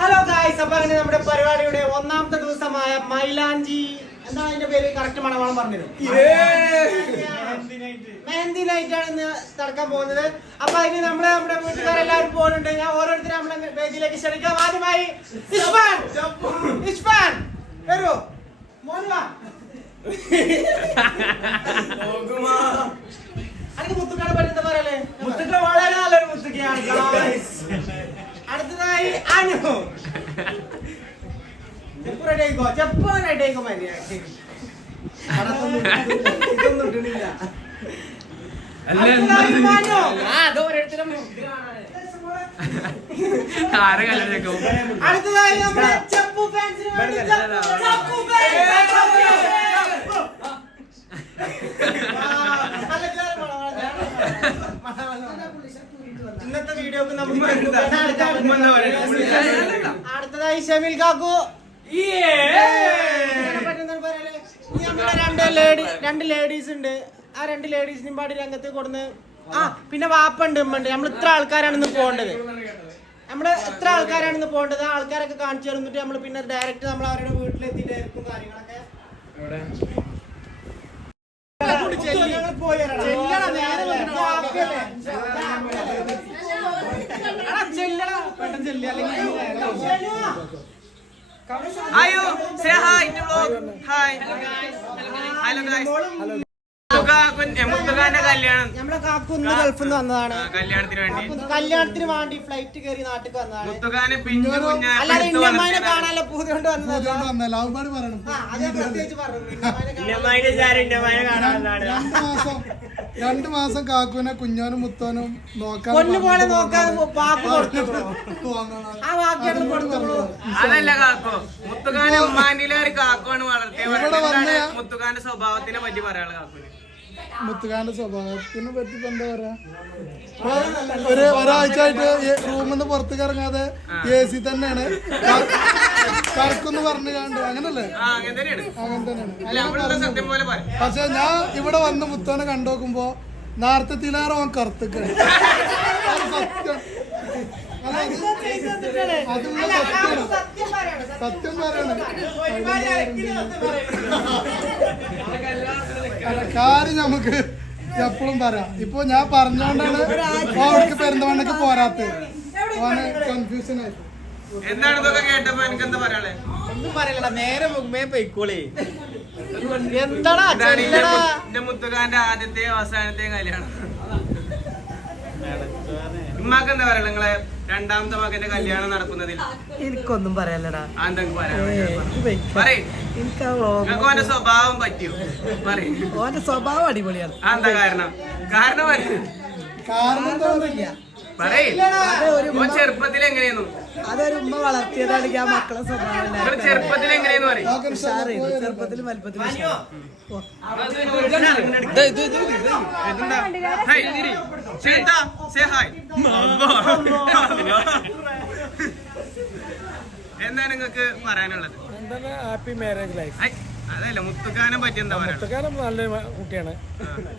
Hello guys, അപ്പൊ അങ്ങനെ നമ്മുടെ പരിപാടിയുടെ ഒന്നാമത്തെ ദിവസമായ മൈലാഞ്ചി എന്താ അതിന്റെ പേര് കറക്റ്റ് മണവാളം പറഞ്ഞത് മെഹന്തി നൈറ്റ് ആണ് ഇന്ന് നടക്കാൻ പോകുന്നത്. അപ്പൊ അതിന് നമ്മുടെ വീട്ടുകാരെല്ലാവരും പോകുന്നുണ്ട്. ഞാൻ ഓരോരുത്തരും നമ്മളെ പേജിലേക്ക് ക്ഷണിക്കാം. ആദ്യമായി ഇഷ്ഫാൻ വരൂ മോനുവാ. എനിക്ക് മുത്തുക്കാനെ പറ്റി എന്താ പറയല്ലേ? മുത്തുക്ക വളരെ നല്ലൊരു മുത്തുക്കയാണ്. അടുത്തതായി അനു ചെപ്പോ മര്യാദ ഇതൊന്നും ഇട്ടിട്ടില്ല. അടുത്തതായി നമ്മുടെ ചെപ്പു ഫാൻസിന് ഇന്നത്തെ വീഡിയോക്ക് നമുക്ക് അടുത്തതായി ഷമീൽ കാക്കു. രണ്ട് ലേഡീസ് ഉണ്ട്. ആ രണ്ട് ലേഡീസിനും പാടി രംഗത്ത് കൊടുന്ന് പിന്നെ വാപ്പുണ്ട് ഉമ്മണ്ട്. നമ്മൾ ഇത്ര ആൾക്കാരാണ് ഇന്ന് പോകേണ്ടത്. എത്ര ആൾക്കാരാണ് ഇന്ന് പോകേണ്ടത്. ആൾക്കാരൊക്കെ കാണിച്ചു തന്നിട്ട് നമ്മൾ പിന്നെ ഡയറക്റ്റ് നമ്മൾ അവരുടെ വീട്ടിലെത്തിയിട്ടായിരിക്കും കാര്യങ്ങളൊക്കെ. Ayo, say hi to vlog. Hi. Hello guys. മുത്തുകാന്റെ കല്യാണം നമ്മളെ കാക്കു ഇന്ന് ഗൾഫിൽ നിന്ന് വന്നതാണ്. കല്യാണത്തിന് വേണ്ടി ഫ്ലൈറ്റ് കയറി നാട്ടിൽ വന്നതാണ്. മുത്തുകാനെ പിഞ്ചു അല്ലാതെ ഇന്ത്യമാനെ കാണാനുള്ള പൂതി കൊണ്ട് വന്നതല്ല. രണ്ടു മാസം കാക്കുവിനെ കുഞ്ഞോനും മുത്തോനും നോക്കാൻ പൊന്നുപോലെ നോക്കാൻ പാക്ക് കൊടുത്തു. ആ വാക്കിയാണ് കൊടുത്തുള്ളൂ. അതല്ല കാക്കു, മുത്തുകാനെ ഉമ്മാനിലേറെ കാക്കുവാണ് വളർത്തിയത്. മുത്തുകാന്റെ സ്വഭാവത്തിനെ പറ്റി പറയാനുള്ള കാക്കുവിന്. മുത്തുകാന്റെ സ്വഭാവത്തിനെ പറ്റി എന്താ പറയാ, ഒരാഴ്ച ആയിട്ട് റൂമിൽ നിന്ന് പുറത്തേക്ക് ഇറങ്ങാതെ AC തന്നെയാണ് കറക്കുന്ന് പറഞ്ഞു കണ്ടു. അങ്ങനല്ലേ? അങ്ങനെ തന്നെയാണ്. പക്ഷെ ഞാൻ ഇവിടെ വന്ന് മുത്തോനെ കണ്ടുനോക്കുമ്പോ നേരത്തെ തിലാറവൻ കറുത്തേക്കാണ്. സത്യം സത്യം പറയാണ് കാര്യം നമുക്ക് എപ്പോഴും പറയാം. ഇപ്പൊ ഞാൻ പറഞ്ഞോണ്ടാണ് അവർക്ക് പെരുന്തമണ്ണക്ക് പോരാത്തത്. കൺഫ്യൂഷൻ ആയി. എന്താണ് ഇതൊക്കെ കേട്ടപ്പോ എനിക്ക് എന്താ പറയാളെ? ഒന്നും പറയലടാ, നേരെ മുമ്പേ പൊയ്ക്കോളേ. എന്താടാ എന്റെ മുത്തുകാന്റെ ആദ്യത്തെയും അവസാനത്തെയും കല്യാണം. ഉമ്മാക്ക് എന്താ പറയാ നിങ്ങളെ രണ്ടാമത്തെ മകന്റെ കല്യാണം നടക്കുന്നതിൽ? എനിക്കൊന്നും പറയാലടാ. നിങ്ങൾക്ക് ഓന്റെ സ്വഭാവം പറ്റിയോ? ഓന്റെ സ്വഭാവം അടിപൊളിയാണ്. എന്താ കാരണം? കാരണം ചെറുപ്പത്തിൽ എങ്ങനെയായിരുന്നു? അതൊരു ഉമ്മ വളർത്തിയതാണ് ആ മക്കളെ സ്വഭാവം. ചെറുപ്പത്തിൽ എങ്ങനെയെന്ന് പറയും? ചെറുപ്പത്തിലും വലുപ്പത്തിലും എന്താണ് നിങ്ങൾക്ക് പറയാനുള്ളത്? Happy marriage life. അതല്ല, മുത്തുക്കാനെ പറ്റി എന്താ പറയാ? മുത്തുക്കാനും നല്ല കുട്ടിയാണ്.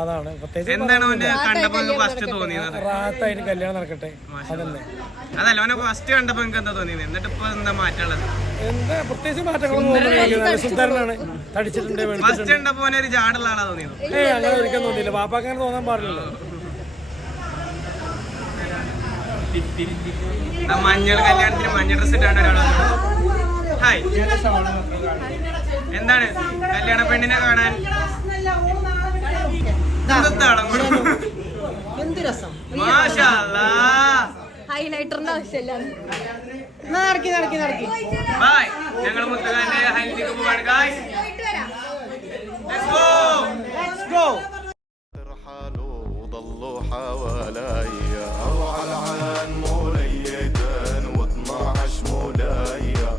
അതാണ് എന്താണ് അവന്റെ കണ്ടപ്പോ ഫസ്റ്റ് തോന്നിയത്? റാത്തായിട്ട് കല്യാണം നടക്കട്ടെ, അതല്ലേ. അതല്ല, അവനെ ഫസ്റ്റ് കണ്ടപ്പോ നിങ്ങൾക്ക് എന്താ തോന്നിയത്? എന്നിട്ട് ഇപ്പൊ എന്താ മാറ്റമുള്ളത്? എന്താ പ്രത്യേകിച്ച് മാറ്റങ്ങളൊന്നും സുന്ദരനാണ്, തടിച്ചിട്ടുണ്ട്. ഫസ്റ്റ് കണ്ടപ്പോ ഒരു ജാടുള്ള ആളാ തോന്നിയത്? അങ്ങനെ ഒരിക്കലും തോന്നിയില്ല. പാപ്പാക്ക് അങ്ങനെ തോന്നാൻ പാടില്ലല്ലോ. മഞ്ഞൾ കല്യാണത്തിന് മഞ്ഞ ഡ്രസ് ഇട്ടാണ് ഒരാൾ. ഹായ്, എന്താണ് കല്യാണ പെണ്ണിനെ കാണാൻ എന്ത് രസം. ഹൈലൈറ്ററിന്റെ ആവശ്യമില്ല. ബൈ, ഞങ്ങൾ മുത്തുകാന്റെ ഹൈലൈറ്റിലേക്ക് പോവാണ് ഗായ്സ്. Let's go. وضلوا حواليا أروح العين موليدا و12 مولايا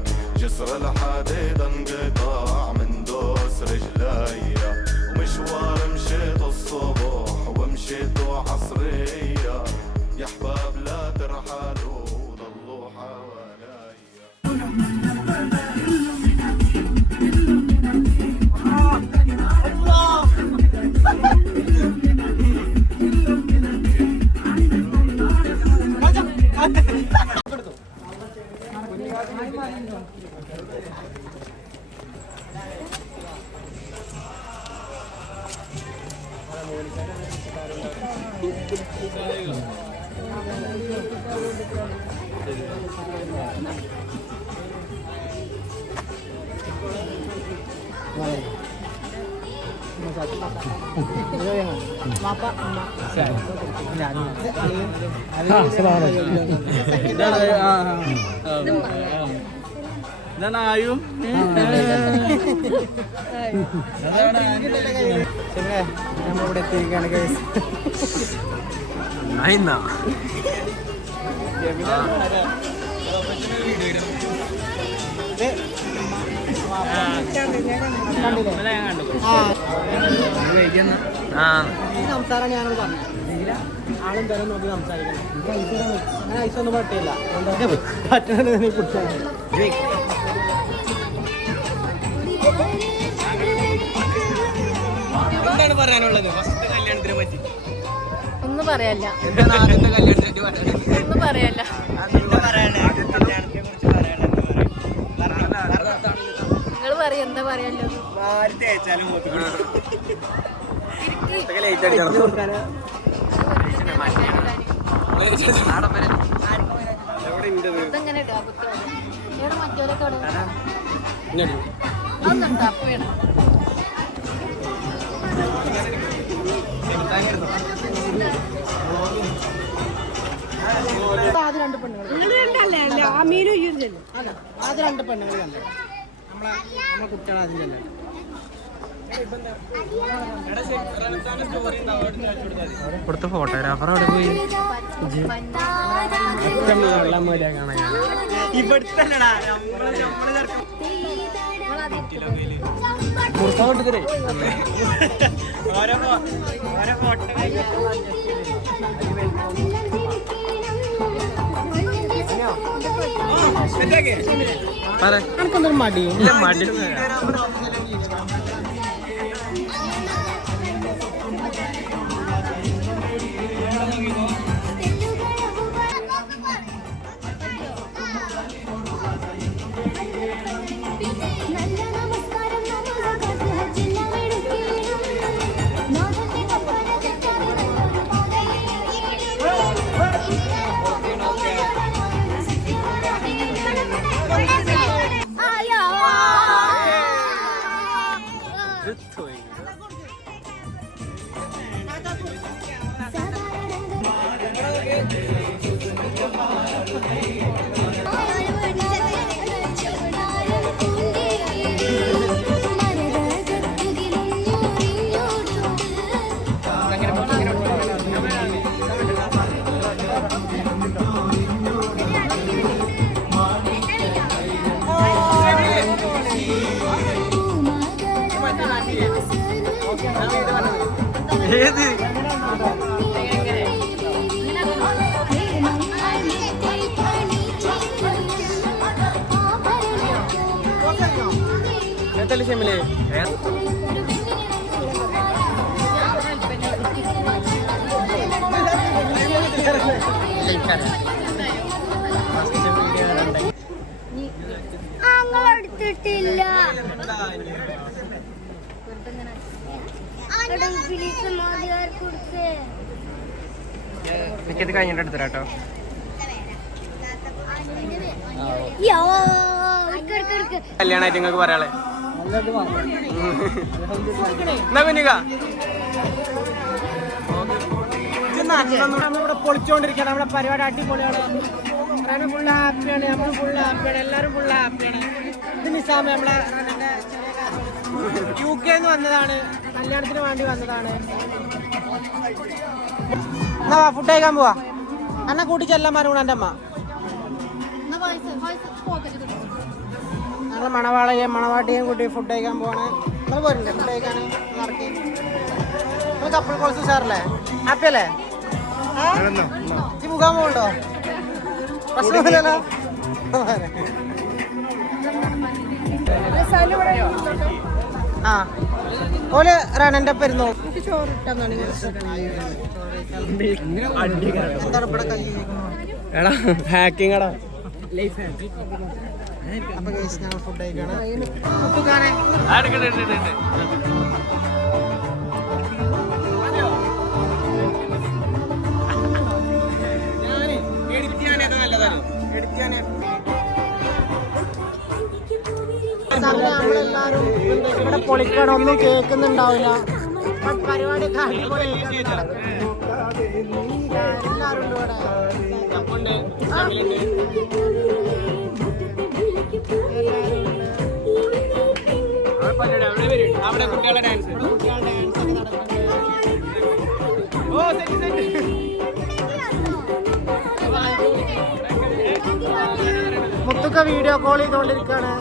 جسر الحديد انقطاع من دوس رجليا ومشوار مشيت الصبح ومشيت عصريا يا حباب لا ترحلوا وضلوا حواليا. ഇതാണ് ആയു നമ്മളിവിടെ എത്തിയിരിക്കുകയാണ് ഗൈസ്. ഈ സംസാരം ഞാനോട് പറഞ്ഞു ആളും തരം നോക്കി സംസാരിക്കണം. അങ്ങനെ ഐസൊന്നും പറ്റില്ല പറ്റുന്ന കുറിച്ചാണ്. എന്താണ് പറയാനുള്ളത് ഫസ്റ്റ് കല്യാണത്തിനെ പറ്റി? ഒന്നും പറയല്ല, എന്താണ് ആദ്യത്തെ കല്യാണത്തിനെ പറ്റി പറയാനുള്ളത്? ഒന്നും പറയല്ല. നിങ്ങൾ പറയും എന്താ പറയാല്ലോ? ഇതെങ്ങനെ ഇടുക? ഇവിടെ മറ്റോരൊക്കെ അതൊന്നും തപ്പേണം. ആദ്യം രണ്ട് പെണ്ണുങ്ങൾ ആദ്യം രണ്ട് പെണ്ണുങ്ങൾ കണ്ടേ നമ്മളെ കുട്ടികളെ ആദ്യം തന്നെ ഇവിടുത്തെ ഫോട്ടോഗ്രാഫർ അവിടെ പോയി എനിക്കെന്തൊരു മടി മടി ഏത് ഏതല്ലേ ഷെമിലെ എടുത്തിട്ടില്ല. എനിക്കത് കഴിഞ്ഞിട്ട് എടുത്തരാട്ടോ. കല്യാണമായിട്ട് നിങ്ങൾക്ക് പറയാളെ എന്നാ കുഞ്ഞിക്ക നമ്മളിവിടെ പൊളിച്ചോണ്ടിരിക്കുകയാണ്. നമ്മുടെ പരിപാടി അടിപൊളിയാണ്. റന ഫുള്ള് ഹാപ്പിയാണ്, നമ്മൾ ഫുള്ള് ഹാപ്പിയാണ്, എല്ലാവരും ഫുള്ള് ഹാപ്പിയാണ്. ഇത് നിസാമ നമ്മളെ UK വന്നതാണ്, കല്യാണത്തിന് വേണ്ടി വന്നതാണ്. എന്നാ ഫുഡ് കഴിക്കാൻ പോവാ. അന്ന കൂട്ടി ചെല്ലന്മാരും കൂടെ എൻ്റെ അമ്മ ഞങ്ങൾ മണവാട്ടിയും കൂട്ടി ഫുഡ് കഴിക്കാൻ പോവാണ്. നിങ്ങൾ പോരുന്നുണ്ട് ഫുഡ് കഴിക്കാൻ നടക്കി. നിങ്ങൾ കപ്പിൾ കോഴ്സ് സാറല്ലേ? ഹാപ്പി അല്ലേ? ഈ മുഖാൻ പോകണ്ടോ? പ്രശ്നമില്ലല്ലോ. ആ ഓല് റണന്റെ പെരുന്നോ എടാ ഹാക്കിങ് എടാ അപ്പൊ ഗൈസ് ഞങ്ങൾ ഫുഡ് കഴിക്കണം. മുത്തുക്കാനെ നമ്മളെല്ലാരും ഇവിടെ പൊളിക്കണം, ഒന്നും കേൾക്കുന്നുണ്ടാവില്ല. പരിപാടിയൊക്കെ അടിപൊളിയായിട്ട് നടക്കുന്നുണ്ട്. എല്ലാരും ഉണ്ട് ഇവിടെ. അവിടെ കുട്ടികളുടെ ഡാൻസ് മുത്തൊക്കെ വീഡിയോ കോൾ ചെയ്തോണ്ടിരിക്കാണ്.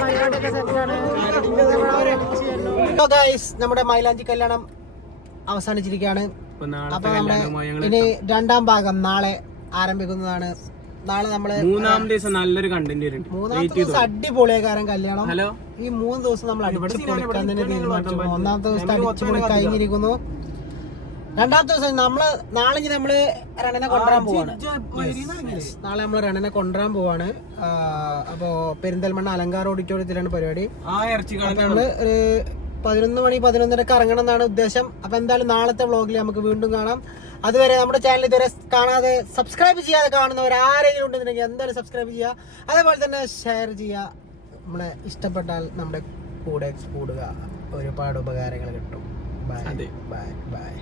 പരിപാടിയൊക്കെ സെറ്റാണ്. നമ്മുടെ മൈലാഞ്ചി കല്യാണം അവസാനിച്ചിരിക്കുകയാണ്. അപ്പൊ നമ്മുടെ ഇനി രണ്ടാം ഭാഗം നാളെ ആരംഭിക്കുന്നതാണ്. നാളെ നമ്മള് മൂന്നാം ദിവസം നല്ലൊരു കണ്ടന്റ് വരുന്നുണ്ട്. മൂന്നാമത്തെ ദിവസം അടിപൊളിയാകാരം കല്യാണം. ഈ 3 ദിവസം നമ്മൾ അടിപൊളി പൊളിക്കാൻ തന്നെ തീരുമാനിച്ചു. ഒന്നാമത്തെ ദിവസം അടിച്ചുപൊളി കഴിഞ്ഞിരിക്കുന്നു. രണ്ടാമത്തെ ദിവസം നാളെ നമ്മള് റണനെ കൊണ്ടുവരാൻ പോവാണ്. നാളെ നമ്മള് റണനെ കൊണ്ടുവരാൻ പോവാണ്. അപ്പോ പെരിന്തൽമണ്ണ അലങ്കാർ ഓഡിറ്റോറിയത്തിലാണ് പരിപാടി. നമ്മള് ഒരു 11 മണി 11:30 ഇറങ്ങണം എന്നാണ് ഉദ്ദേശം. അപ്പൊ എന്തായാലും നാളത്തെ വ്ളോഗിൽ നമുക്ക് വീണ്ടും കാണാം. അതുവരെ നമ്മുടെ ചാനൽ ഇതുവരെ കാണാതെ സബ്സ്ക്രൈബ് ചെയ്യാതെ കാണുന്നവർ ആരെങ്കിലും ഉണ്ടെന്നുണ്ടെങ്കിൽ എന്തായാലും സബ്സ്ക്രൈബ് ചെയ്യുക. അതേപോലെ തന്നെ ഷെയർ ചെയ്യുക. നമ്മളെ ഇഷ്ടപ്പെട്ടാൽ നമ്മുടെ കൂടെ കൂടുക. ഒരുപാട് ഉപകാരങ്ങൾ കിട്ടും. Bye bye bye.